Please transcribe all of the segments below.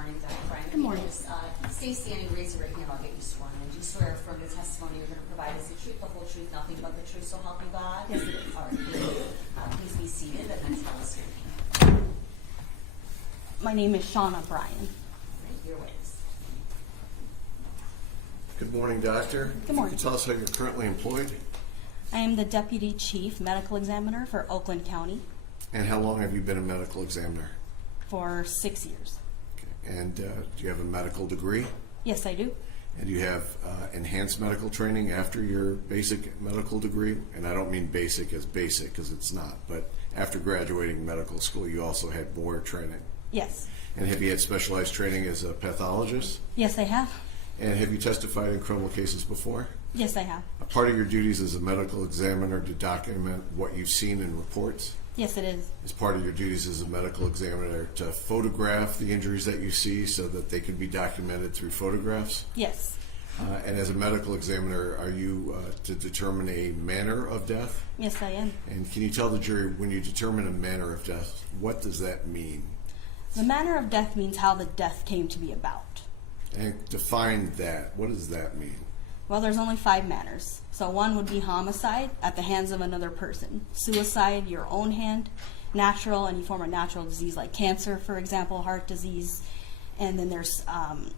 morning, Dr. Bryan. Good morning. Stay standing, raise your right hand, I'll get you sworn in. Do you swear affirm the testimony you're going to provide is the truth, the whole truth, nothing but the truth, so help you God? Yes, it is. All right, thank you. Please be seated and then tell us your name. My name is Shauna Bryan. Right, your witness. Good morning, Doctor. Good morning. Can you tell us how you're currently employed? I am the Deputy Chief Medical Examiner for Oakland County And how long have you been a medical examiner? for 6 years. Okay. And do you have a medical degree? Yes, I do. And do you have enhanced medical training after your basic medical degree? And I don't mean basic as basic, because it's not, but after graduating medical school, you also had more training. Yes. And have you had specialized training as a pathologist? Yes, I have. And have you testified in criminal cases before? Yes, I have. A part of your duties as a medical examiner to document what you've seen in reports? Yes, it is. Is part of your duties as a medical examiner to photograph the injuries that you see so that they can be documented through photographs? Yes. And as a medical examiner, are you to determine a manner of death? Yes, I am. And can you tell the jury, when you determine a manner of death, what does that mean? The manner of death means how the death came to be about. And define that. What does that mean? Well, there's only 5 manners. So one would be homicide at the hands of another person. Suicide, your own hand. Natural, any form of natural disease like cancer, for example, heart disease. And then there's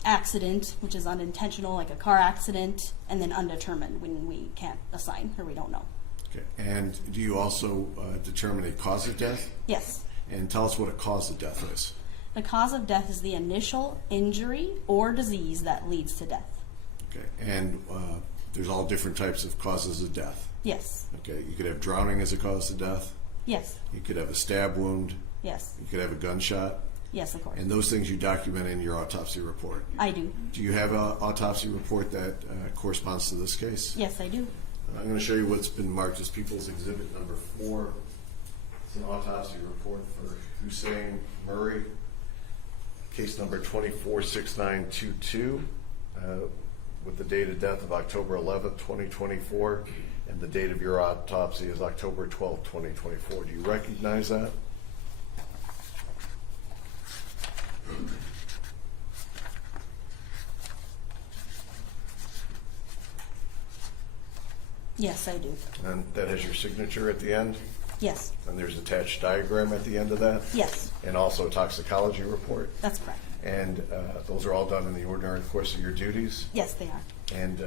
accident, which is unintentional, like a car accident. And then undetermined, when we can't assign or we don't know. Okay. And do you also determine a cause of death? Yes. And tell us what a cause of death is. The cause of death is the initial injury or disease that leads to death. Okay. And there's all different types of causes of death. Yes. Okay. You could have drowning as a cause of death. Yes. You could have a stab wound. Yes. You could have a gunshot. Yes, of course. And those things you document in your autopsy report. I do. Do you have an autopsy report that corresponds to this case? Yes, I do. I'm going to show you what's been marked as People's Exhibit number 4. It's an autopsy report for Hussein Murray, case number 246922, with the date of death of October 11th, 2024, and the date of your autopsy is October 12th, 2024. Do you recognize that? Yes, I do. And that has your signature at the end? Yes. And there's an attached diagram at the end of that? Yes, And also a toxicology report? that's correct. And those are all done in the ordinary course of your duties? Yes, they are. And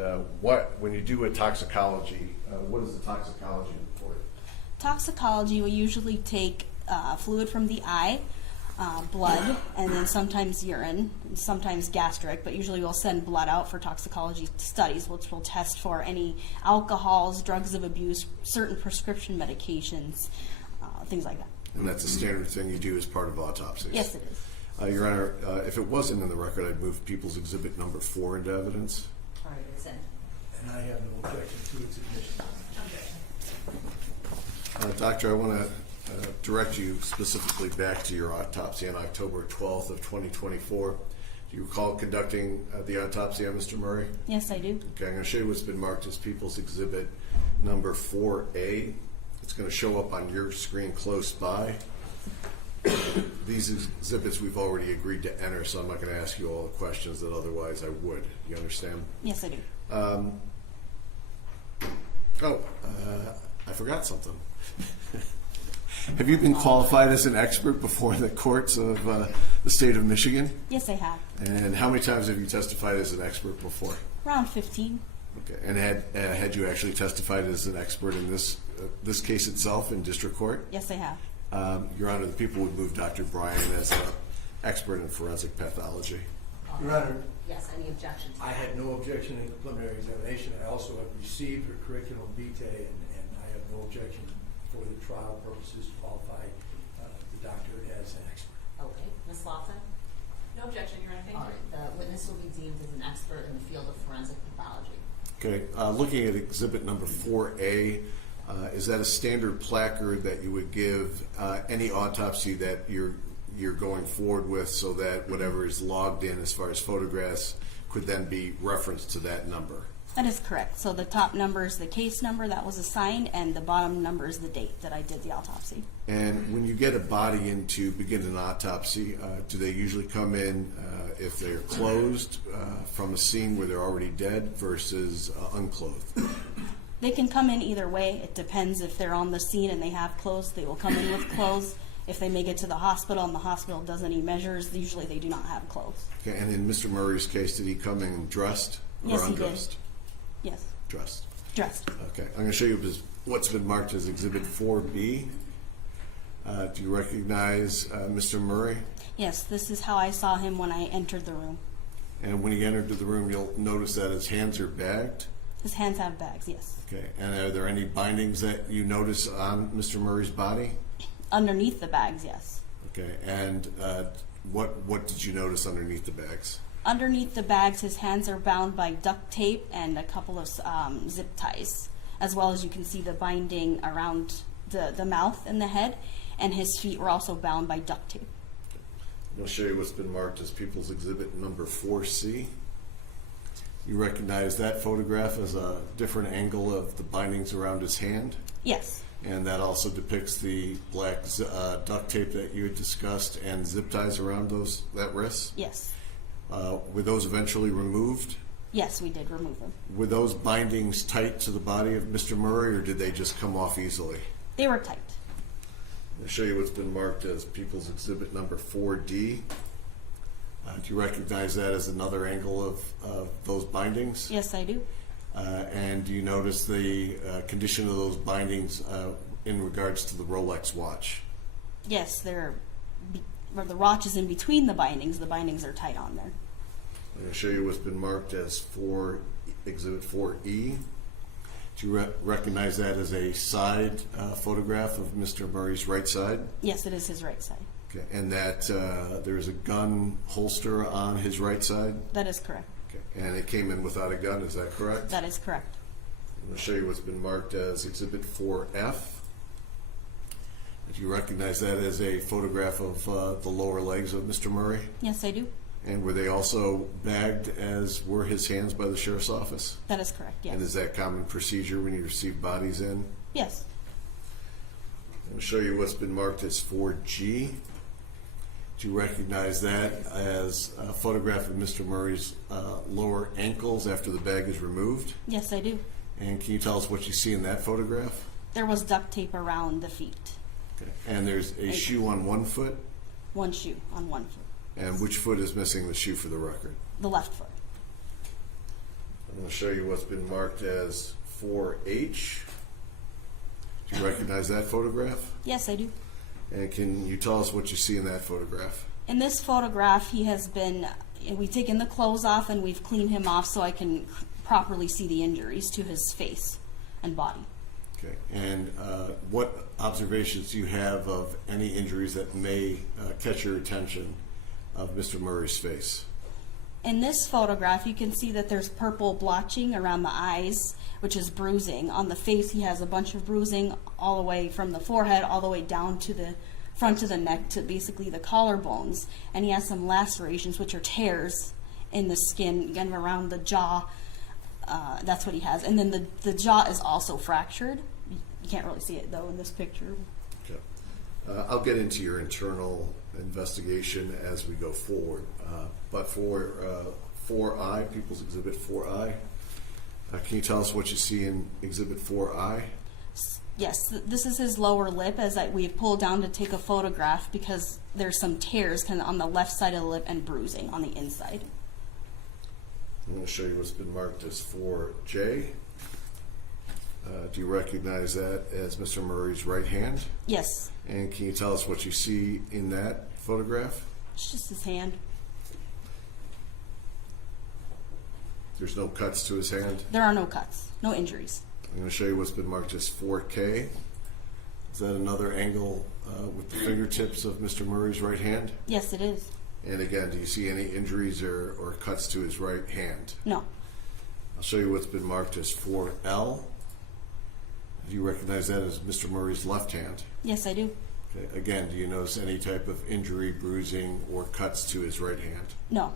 when you do a toxicology, what is the toxicology report? Toxicology, we usually take fluid from the eye, blood, and then sometimes urine, and sometimes gastric, but usually we'll send blood out for toxicology studies, which will test for any alcohols, drugs of abuse, certain prescription medications, things like that. And that's a standard thing you do as part of autopsies? Yes, it is. Your Honor, if it wasn't in the record, I'd move People's Exhibit number 4 into evidence. All right, it's in. And I have no objection to its admission. Doctor, I want to direct you specifically back to your autopsy on October 12th of 2024. Do you recall conducting the autopsy on Mr. Murray? Yes, I do. Okay, I'm going to show you what's been marked as People's Exhibit number 4A. It's going to show up on your screen close by. These exhibits we've already agreed to enter, so I'm not going to ask you all the questions that otherwise I would. You understand? Yes, I do. I forgot something. Have you been qualified as an expert before the courts of the state of Michigan? Yes, I have. And how many times have you testified as an expert before? Around 15. Okay. And had you actually testified as an expert in this case itself in district court? Yes, I have. Your Honor, the people would move Dr. Bryan as an expert in forensic pathology. Your Honor, Yes, any objections? I had no objection in the preliminary examination. I also have received her curriculum vitae, and I have no objection for the trial purposes to qualify the doctor as an expert. Okay, Ms. Lawson? No objection, Your Honor. Thank All you. right, the witness will be deemed as an expert in the field of forensic pathology. Okay. Looking at exhibit number 4A, is that a standard placard that you would give any autopsy that you're going forward with, so that whatever is logged in as far as photographs could then be referenced to that number? That is correct. So the top number is the case number that was assigned, and the bottom number is the date that I did the autopsy. And when you get a body in to begin an autopsy, do they usually come in if they're closed from a scene where they're already dead versus unclothed? They can come in either way. It depends if they're on the scene and they have clothes, they will come in with clothes. If they make it to the hospital and the hospital does any measures, usually they do not have clothes. Okay, and in Mr. Murray's case, did he come in dressed or Yes, he did. undressed? Yes, Dressed. dressed. Okay, I'm going to show you what's been marked as Exhibit 4B. Do you recognize Mr. Murray? Yes, this is how I saw him when I entered the room. And when he entered the room, you'll notice that his hands are bagged. His hands have bags, yes. Okay, and are there any bindings that you notice on Mr. Murray's body? Underneath the bags, yes. Okay, and what did you notice underneath the bags? Underneath the bags, his hands are bound by duct tape and a couple of zip ties, as well as you can see the binding around the mouth and the head, and his feet were also bound by duct tape. I'm going to show you what's been marked as People's Exhibit number 4C. You recognize that photograph as a different angle of the bindings around his hand? Yes, And that also depicts the black duct tape that you had discussed and zip ties around that wrist. yes. Were those eventually removed? Yes, we did remove them. Were those bindings tight to the body of Mr. Murray, or did they just come off easily? They were tight. I'll show you what's been marked as People's Exhibit number 4D. Do you recognize that as another angle of those bindings? Yes, I do. And do you notice the condition of those bindings in regards to the Rolex watch? Yes, where the watch is in between the bindings are tight on there. I'm going to show you what's been marked as Exhibit 4E. Do you recognize that as a side photograph of Mr. Murray's right side? Yes, it is his right side. Okay. And that there's a gun holster on his right side? That is correct. Okay. And it came in without a gun, is that correct? That is correct. I'm going to show you what's been marked as Exhibit 4F. Do you recognize that as a photograph of the lower legs of Mr. Murray? Yes, I do. And were they also bagged as were his hands by the sheriff's office? That is correct, yes. And is that common procedure when you receive bodies in? Yes. I'm going to show you what's been marked as 4G. Do you recognize that as a photograph of Mr. Murray's lower ankles after the bag is removed? Yes, I do. And can you tell us what you see in that photograph? There was duct tape around the feet. Okay. And there's a shoe on one foot? One shoe on one foot. And which foot is missing the shoe for the record? The left foot. I'm going to show you what's been marked as 4H. Do you recognize that photograph? Yes, I do. And can you tell us what you see in that photograph? In this photograph, we've taken the clothes off and we've cleaned him off so I can properly see the injuries to his face and body. Okay. And what observations do you have of any injuries that may catch your attention of Mr. Murray's face? In this photograph, you can see that there's purple blotching around the eyes, which is bruising. On the face, he has a bunch of bruising all the way from the forehead all the way down to the front of the neck to basically the collarbones. And he has some lacerations, which are tears in the skin, again, around the jaw. That's what he has. And then the jaw is also fractured. You can't really see it, though, in this picture. Okay. I'll get into your internal investigation as we go forward. But for 4I, People's Exhibit 4I, can you tell us what you see in Exhibit 4I? Yes, this is his lower lip as we pulled down to take a photograph because there's some tears kind of on the left side of the lip and bruising on the inside. I'm going to show you what's been marked as 4J. Do you recognize that as Mr. Murray's right hand? Yes, And can you tell us what you see in that photograph? it's just his hand. There's no cuts to his hand. There are no cuts, no injuries. I'm going to show you what's been marked as 4K. Is that another angle with the fingertips of Mr. Murray's right hand? Yes, it is. And again, do you see any injuries or cuts to his right hand? No. I'll show you what's been marked as 4L. Do you recognize that as Mr. Murray's left hand? Yes, I do. Okay. Again, do you notice any type of injury, bruising, or cuts to his right hand? No.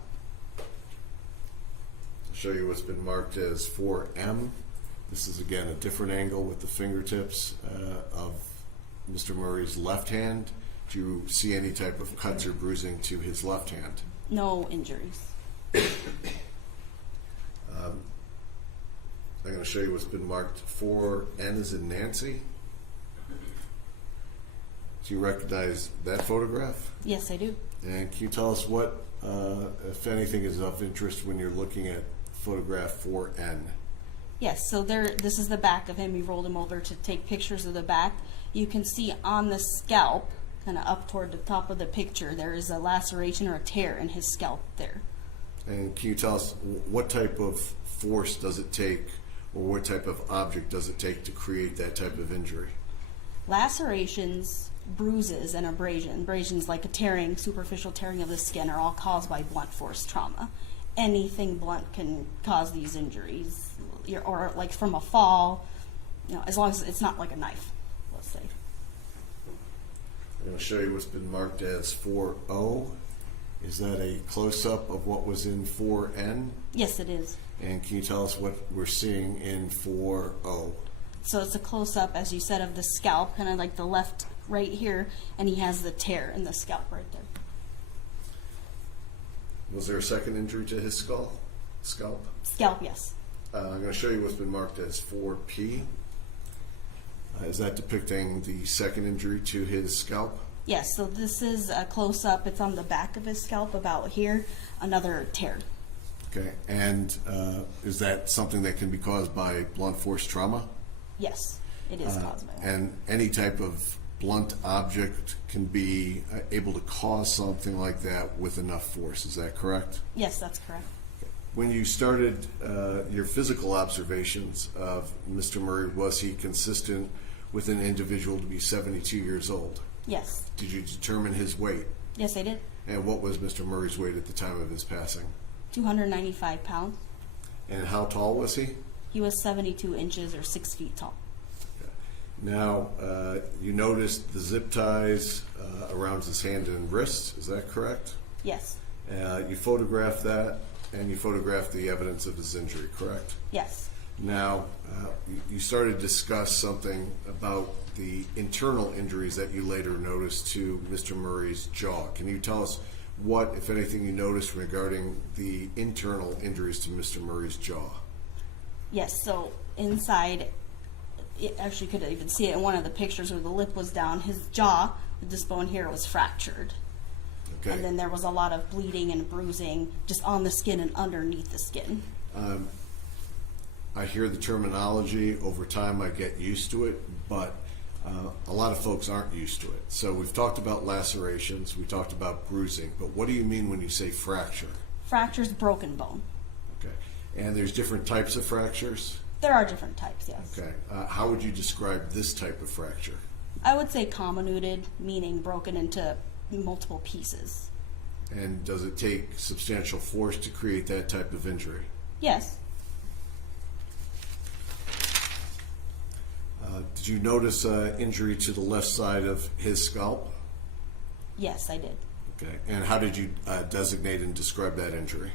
I'll show you what's been marked as 4M. This is again a different angle with the fingertips of Mr. Murray's left hand. Do you see any type of cuts or bruising to his left hand? No injuries. I'm going to show you what's been marked 4N as in Nancy. Do you recognize that photograph? Yes, I do. And can you tell us what, if anything, is of interest when you're looking at photograph 4N? Yes, so this is the back of him. We rolled him over to take pictures of the back. You can see on the scalp, kind of up toward the top of the picture, there is a laceration or a tear in his scalp there. And can you tell us what type of force does it take, or what type of object does it take to create that type of injury? Lacerations, bruises, and abrasions like a tearing, superficial tearing of the skin, are all caused by blunt force trauma. Anything blunt can cause these injuries, or like from a fall, as long as it's not like a knife, let's say. I'm going to show you what's been marked as 4O. Is that a close-up of what was in 4N? Yes, it is. And can you tell us what we're seeing in 4O? So it's a close-up, as you said, of the scalp, kind of like the left right here, and he has the tear in the scalp right there. Was there a second injury to his scalp? Scalp, yes. I'm going to show you what's been marked as 4P. Is that depicting the second injury to his scalp? Yes, so this is a close-up. It's on the back of his scalp, about here, another tear. Okay, and is that something that can be caused by blunt force trauma? Yes, it is caused by that. And any type of blunt object can be able to cause something like that with enough force. Is that correct? Yes, that's correct. When you started your physical observations of Mr. Murray, was he consistent with an individual to be 72 years old? Yes. Did you determine his weight? Yes, I did. And what was Mr. Murray's weight at the time of his passing? 295 pounds. And how tall was he? He was 72 inches or 6 feet tall. Now, you noticed the zip ties around his hand and wrist, is that correct? Yes. You photographed that, and you photographed the evidence of his injury, correct? Yes. Now, you started to discuss something about the internal injuries that you later noticed to Mr. Murray's jaw. Can you tell us what, if anything, you noticed regarding the internal injuries to Mr. Murray's jaw? Yes, so inside, actually you could even see it in one of the pictures where the lip was down, his jaw, this bone here, was fractured. Okay. And then there was a lot of bleeding and bruising just on the skin and underneath the skin. I hear the terminology. Over time, I get used to it, but a lot of folks aren't used to it. So we've talked about lacerations, we talked about bruising, but what do you mean when you say fracture? Fracture's broken bone. Okay. And there's different types of fractures? There are different types, yes. Okay. How would you describe this type of fracture? I would say comminuted, meaning broken into multiple pieces. And does it take substantial force to create that type of injury? Yes. Did you notice injury to the left side of his scalp? Yes, I did. Okay. And how did you designate and describe that injury?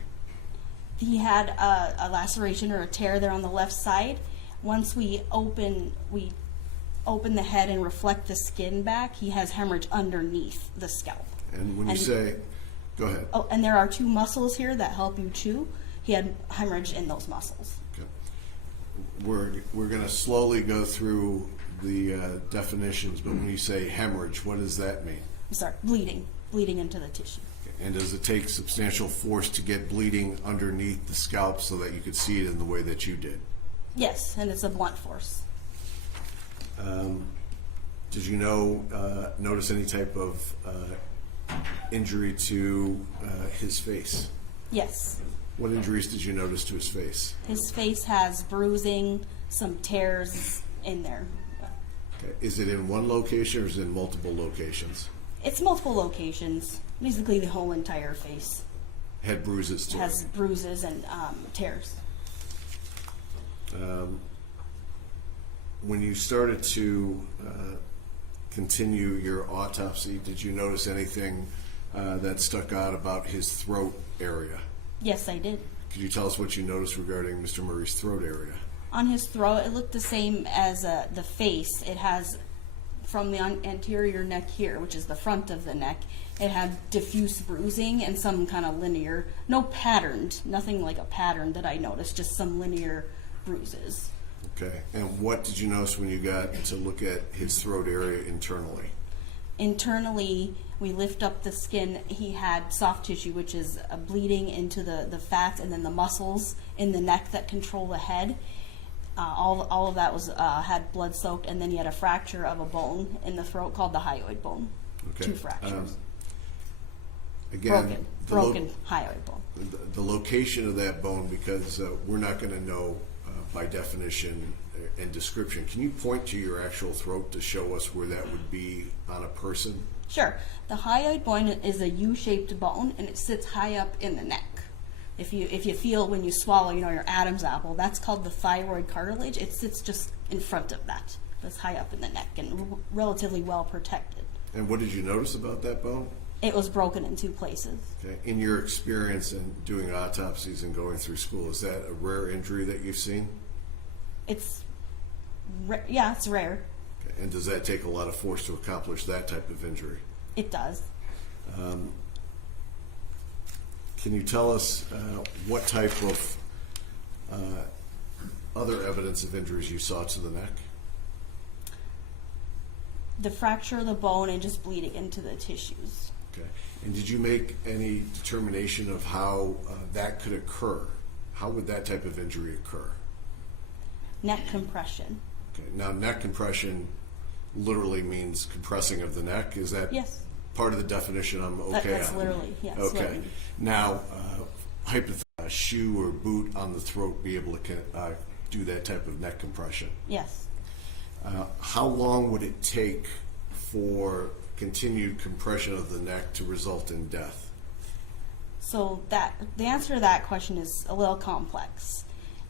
He had a laceration or a tear there on the left side. Once we open the head and reflect the skin back, he has hemorrhage underneath the scalp. And when you say, go ahead. Oh, and there are two muscles here that help you chew. He had hemorrhage in those muscles. Okay. We're going to slowly go through the definitions, but when you say hemorrhage, what does that mean? I'm sorry, bleeding into the tissue. And does it take substantial force to get bleeding underneath the scalp so that you could see it in the way that you did? Yes, and it's a blunt force. Did you notice any type of injury to his face? Yes. What injuries did you notice to his face? His face has bruising, some tears in there. Okay. Is it in one location or is it in multiple locations? It's multiple locations. Basically, the whole entire face Had bruises to has bruises and tears. When you started to continue your autopsy, did you notice anything that stuck out about his throat area? Yes, I did. Could you tell us what you noticed regarding Mr. Murray's throat area? On his throat, it looked the same as the face. It has, from the anterior neck here, which is the front of the neck, It had diffuse bruising and some kind of linear, no patterned, nothing like a pattern that I noticed, just some linear bruises. Okay. And what did you notice when you got to look at his throat area internally? Internally, we lift up the skin. He had soft tissue, which is bleeding into the fats and then the muscles in the neck that control the head. All of that was had blood soaked, and then he had a fracture of a bone in the throat called the hyoid bone. Okay. 2 fractures. Again, broken hyoid bone. the location of that bone, because we're not going to know by definition and description. Can you point to your actual throat to show us where that would be on a person? Sure. The hyoid bone is a U-shaped bone, and it sits high up in the neck. If you feel when you swallow, your Adam's apple, that's called the thyroid cartilage. It sits just in front of that. That's high up in the neck and relatively well protected. And what did you notice about that bone? It was broken in 2 places. Okay. In your experience in doing autopsies and going through school, is that a rare injury that you've seen? It's rare. Okay. And does that take a lot of force to accomplish that type of injury? It does. Can you tell us what type of other evidence of injuries you saw to the neck? The fracture of the bone and just bleeding into the tissues. Okay. And did you make any determination of how that could occur? How would that type of injury occur? Neck compression. Okay. Now, neck compression literally means compressing of the neck. Is that Yes. part of the definition I'm okay That's on? literally, yes. Okay. literally. Now, hypothetically, a shoe or boot on the throat be able to do that type of neck compression. Yes. How long would it take for continued compression of the neck to result in death? So the answer to that question is a little complex.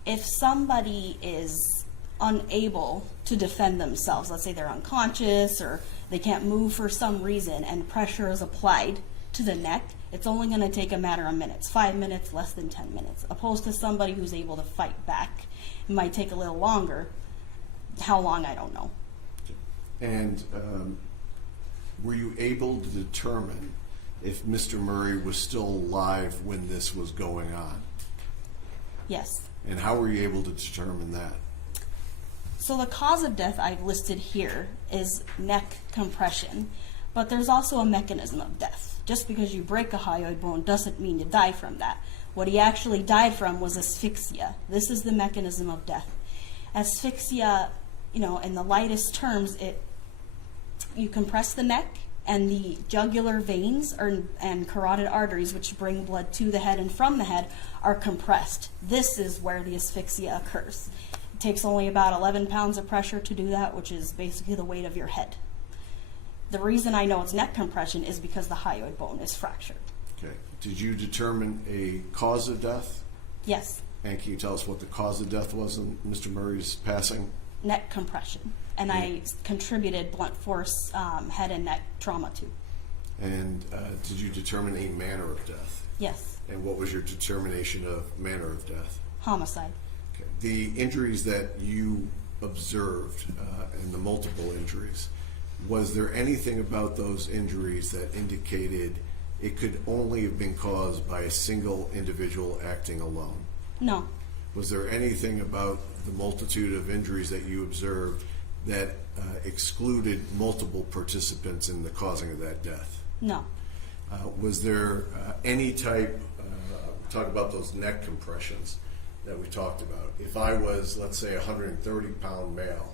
If somebody is unable to defend themselves, let's say they're unconscious or they can't move for some reason and pressure is applied to the neck, it's only going to take a matter of minutes, 5 minutes, less than 10 minutes, opposed to somebody who's able to fight back. It might take a little longer. How long, I don't know. And were you able to determine if Mr. Murray was still alive when this was going on? Yes. And how were you able to determine that? So the cause of death I've listed here is neck compression, but there's also a mechanism of death. Just because you break a hyoid bone doesn't mean you die from that. What he actually died from was asphyxia. This is the mechanism of death. Asphyxia, in the lightest terms, you compress the neck and the jugular veins and carotid arteries, which bring blood to the head and from the head, are compressed. This is where the asphyxia occurs. It takes only about 11 pounds of pressure to do that, which is basically the weight of your head. The reason I know it's neck compression is because the hyoid bone is fractured. Okay. Did you determine a cause of death? Yes, And can you tell us what the cause of death was in Mr. Murray's passing? neck compression. And I contributed blunt force head and neck trauma too. And did you determine a manner of death? Yes, And what was your determination of manner of death? homicide. Okay. The injuries that you observed and the multiple injuries, was there anything about those injuries that indicated it could only have been caused by a single individual acting alone? No, Was there anything about the multitude of injuries that you observed that excluded multiple participants in the causing of that death? no, Was there any type, talk about those neck compressions that we talked about. If I was, let's say, a 130-pound male,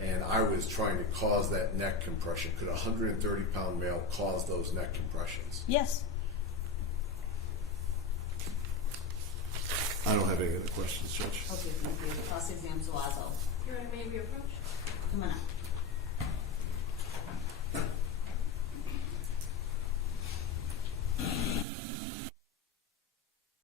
and I was trying to cause that neck compression, could a 130-pound male cause those neck compressions? yes. I don't have any other questions, Judge. Okay, thank you. Cross-exam Zuazo. Your Honor, may we approach? Come on up.